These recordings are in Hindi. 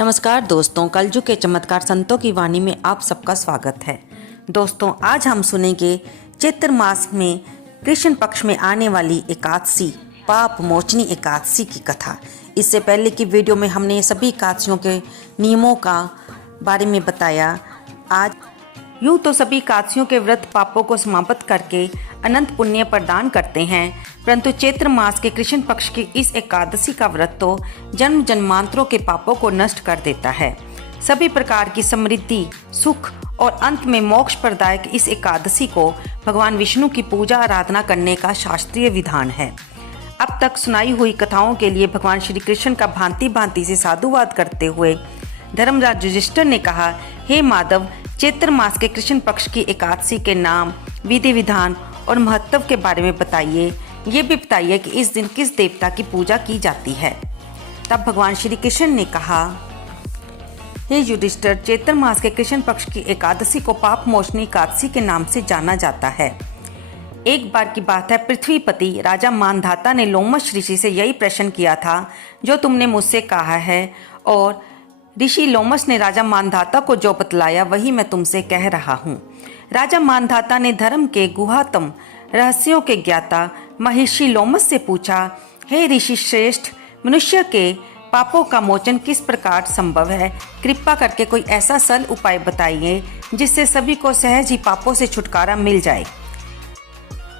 नमस्कार दोस्तों, कलयुग के चमत्कार संतों की वाणी में आप सबका स्वागत है। दोस्तों, आज हम सुनेंगे चैत्र मास में कृष्ण पक्ष में आने वाली एकादशी, पाप मोचनी एकादशी की कथा। इससे पहले की वीडियो में हमने सभी एकादशियों के नियमों का बारे में बताया। आज यूँ तो सभी एकादशियों के व्रत पापों को समाप्त करके अनंत पुण्य प्रदान करते हैं, परंतु चैत्र मास के कृष्ण पक्ष की इस एकादशी का व्रत तो जन्म जन्मांतरों के पापों को नष्ट कर देता है। सभी प्रकार की समृद्धि, सुख और अंत में मोक्ष प्रदायक इस एकादशी को भगवान विष्णु की पूजा आराधना करने का शास्त्रीय विधान है। अब तक सुनाई हुई कथाओं के लिए भगवान श्री कृष्ण का भांति भांति से साधुवाद करते हुए धर्मराज युधिष्ठिर ने कहा, हे माधव, चैत्र मास के कृष्ण पक्ष की एकादशी के नाम, विधि विधान और महत्व के बारे में बताइए। ये भी बताइए कि इस दिन किस देवता की पूजा की जाती है। तब भगवान श्री कृष्ण ने कहा, हे युधिष्ठिर, चैत्र मास के कृष्ण पक्ष की एकादशी को पाप मोचनी एकादशी के नाम से जाना जाता है। एक बार की बात है, पृथ्वीपति राजा मानधाता ने लोमश ऋषि से यही प्रश्न किया था जो तुमने मुझसे कहा है, और ऋषि लोमश ने राजा मानधाता को जो बतलाया वही मैं तुमसे कह रहा हूँ। राजा मानधाता ने धर्म के गुहातम रहस्यों के ज्ञाता महर्षि लोमश से पूछा, हे ऋषि श्रेष्ठ, मनुष्य के पापों का मोचन किस प्रकार संभव है? कृपा करके कोई ऐसा सरल उपाय बताइए जिससे सभी को सहज ही पापों से छुटकारा मिल जाए।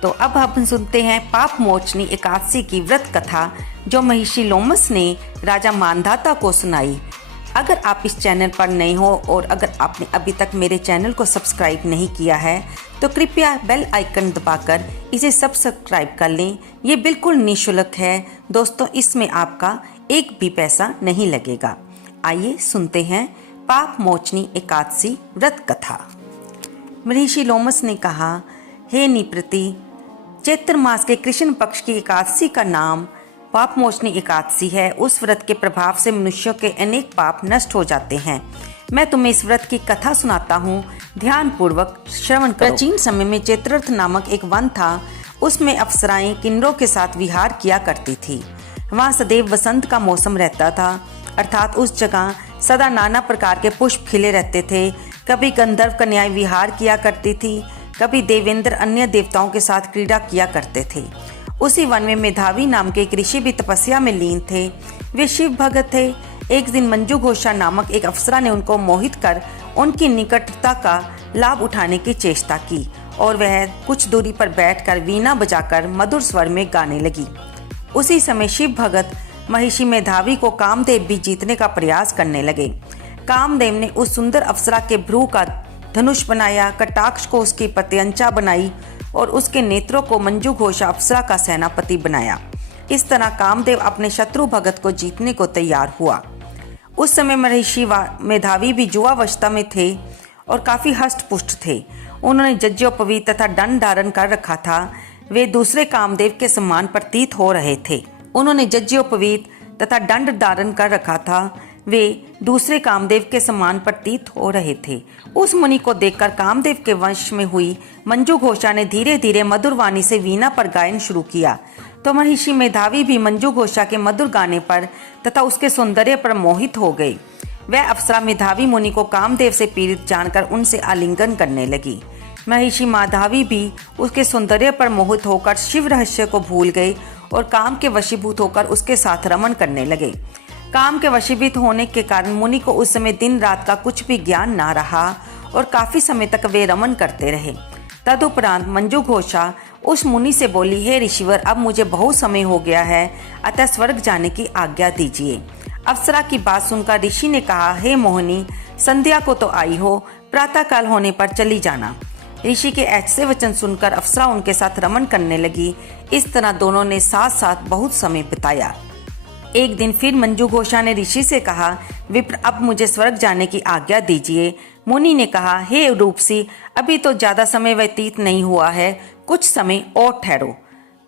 तो अब हम सुनते हैं पाप मोचनी एकादशी की व्रत कथा जो महर्षि लोमश ने राजा मानधाता को सुनाई। अगर आप इस चैनल पर नए हो और अगर आपने अभी तक मेरे चैनल को सब्सक्राइब नहीं किया है तो कृपया बेल आइकन दबाकर इसे सब्सक्राइब कर लें। ये बिल्कुल निःशुल्क है दोस्तों, इसमें आपका एक भी पैसा नहीं लगेगा। आइए सुनते हैं पाप मोचनी एकादशी व्रत कथा। महर्षि लोमश ने कहा, हे निपृति, चैत्र मास के कृष्ण पक्ष की एकादशी का नाम पाप मोचनी एकादशी है। उस व्रत के प्रभाव से मनुष्यों के अनेक पाप नष्ट हो जाते हैं। मैं तुम्हें इस व्रत की कथा सुनाता हूँ, ध्यान पूर्वक श्रवण करो। प्राचीन समय में चैत्ररथ नामक एक वन था। उसमें अप्सराएं किन्नरों के साथ विहार किया करती थी। वहाँ सदैव वसंत का मौसम रहता था, अर्थात उस जगह सदा नाना प्रकार के पुष्प खिले रहते थे। कभी गंधर्व कन्याएं विहार किया करती थी, कभी देवेंद्र अन्य देवताओं के साथ क्रीड़ा किया करते थे। उसी वन में मेधावी नाम के एक ऋषि भी तपस्या में लीन थे। वे शिव भगत थे। एक दिन मंजू घोषा नामक एक अप्सरा ने उनको मोहित कर उनकी निकटता का लाभ उठाने की चेष्टा की और वह कुछ दूरी पर बैठकर वीणा बजाकर मधुर स्वर में गाने लगी। उसी समय शिव भगत महर्षि मेधावी को कामदेव भी जीतने का प्रयास करने लगे। कामदेव ने उस सुंदर अप्सरा के भ्रू का धनुष बनाया, कटाक्ष को उसकी प्रत्यंचा बनाई और उसके नेत्रों को मंजू घोषा अप्सरा का सेनापति बनाया। इस तरह कामदेव अपने शत्रु भगत को जीतने को तैयार हुआ। उस समय महर्षि मेधावी भी युवावस्था में थे और काफी हष्ट पुष्ट थे। उन्होंने जज्जोपवीत तथा दंड धारण कर रखा था। वे दूसरे कामदेव के समान प्रतीत हो रहे थे। उन्होंने जज्जोपवीत तथा दंड धारण कर रखा था। वे दूसरे कामदेव के समान प्रतीत हो रहे थे। उस मुनि को देखकर कामदेव के वंश में हुई मंजू घोषा ने धीरे धीरे मधुर वाणी से वीणा पर गायन शुरू किया। तो महर्षि मेधावी भी मंजू घोषा के मधुर गाने पर तथा उसके सौंदर्य पर मोहित हो गई। वह अप्सरा मेधावी मुनि को कामदेव से पीड़ित जानकर उनसे आलिंगन करने लगी। महर्षि मेधावी भी उसके सौंदर्य पर मोहित होकर शिव रहस्य को भूल गए और काम के वशीभूत होकर उसके साथ रमन करने लगे। काम के वशीभूत होने के कारण मुनि को उस समय दिन रात का कुछ भी ज्ञान ना रहा और काफी समय तक वे रमन करते रहे। तदुपरांत मंजू घोषा उस मुनि से बोली, हे ऋषिवर, अब मुझे बहुत समय हो गया है, अतः स्वर्ग जाने की आज्ञा दीजिए। अप्सरा की बात सुनकर ऋषि ने कहा, हे मोहिनी, संध्या को तो आई हो, प्रातःकाल होने पर चली जाना। ऋषि के ऐसे वचन सुनकर अप्सरा उनके साथ रमन करने लगी। इस तरह दोनों ने साथ साथ बहुत समय बिताया। एक दिन फिर मंजू घोषा ने ऋषि से कहा, विप्र, अब मुझे स्वर्ग जाने की आज्ञा दीजिए। मुनि ने कहा, हे रूपसी, अभी तो ज्यादा समय व्यतीत नहीं हुआ है, कुछ समय और ठहरो।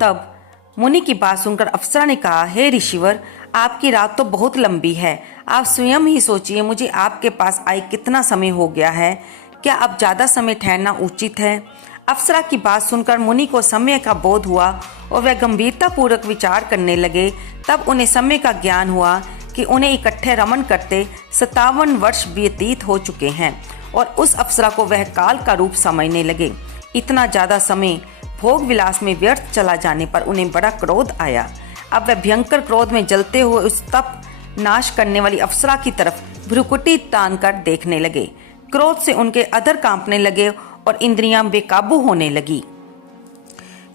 तब मुनि की बात सुनकर अप्सरा ने कहा, हे ऋषिवर, आपकी रात तो बहुत लंबी है, आप स्वयं ही सोचिए, मुझे आपके पास आए कितना समय हो गया है, क्या अब ज्यादा समय ठहरना उचित है? अप्सरा की बात सुनकर मुनि को समय का बोध हुआ और वह गंभीरता पूर्वक विचार करने लगे। तब उन्हें समय का ज्ञान हुआ कि उन्हें इकट्ठे रमन करते 57 वर्ष व्यतीत हो चुके हैं और उस अप्सरा को वह काल का रूप समझने लगे। इतना ज़्यादा समय भोग विलास में व्यर्थ चला जाने पर उन्हें बड़ा क्रोध आया। अब वह भयंकर क्रोध में जलते हुए उस तप नाश करने वाली अप्सरा की तरफ भ्रुकुटी तान कर देखने लगे। क्रोध से उनके अधर कांपने लगे और इंद्रियां बेकाबू होने लगी।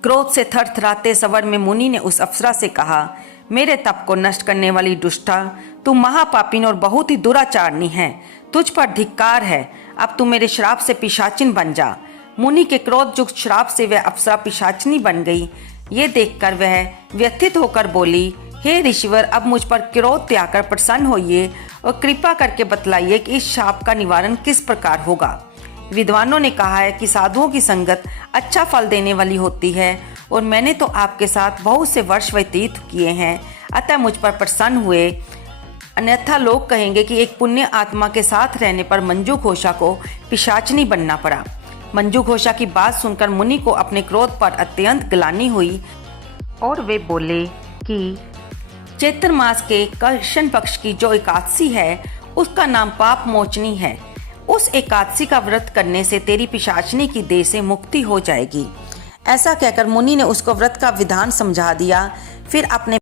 क्रोध से थरथराते स्वर में मुनि ने उस अप्सरा से कहा, मेरे तप को नष्ट करने वाली दुष्टा, तू महापापिन और बहुत ही दुराचारणी है। तुझ पर धिक्कार है। अब तू मेरे श्राप से पिशाचिन बन जा। मुनि के क्रोध युक्त श्राप से वह अप्सरा पिशाचिनी बन गई। ये देखकर वह व्यथित होकर बोली, हे ऋषिवर, अब मुझ पर क्रोध त्याग कर प्रसन्न होइए और कृपा करके बतलाइए कि इस शाप का निवारण किस प्रकार होगा। विद्वानों ने कहा है कि साधुओं की संगत अच्छा फल देने वाली होती है और मैंने तो आपके साथ बहुत से वर्ष व्यतीत किए हैं, अतः मुझ पर प्रसन्न हुए। अन्यथा लोग कहेंगे कि एक पुण्य आत्मा के साथ रहने पर मंजू घोषा को पिशाचनी बनना पड़ा। मंजू घोषा की बात सुनकर मुनि को अपने क्रोध पर अत्यंत ग्लानि हुई और वे बोले कि चैत्र मास के कृष्ण पक्ष की जो एकादशी है उसका नाम पाप मोचनी है। उस एकादशी का व्रत करने से तेरी पिशाचनी की देह से मुक्ति हो जाएगी। ऐसा कहकर मुनि ने उसको व्रत का विधान समझा दिया। फिर अपने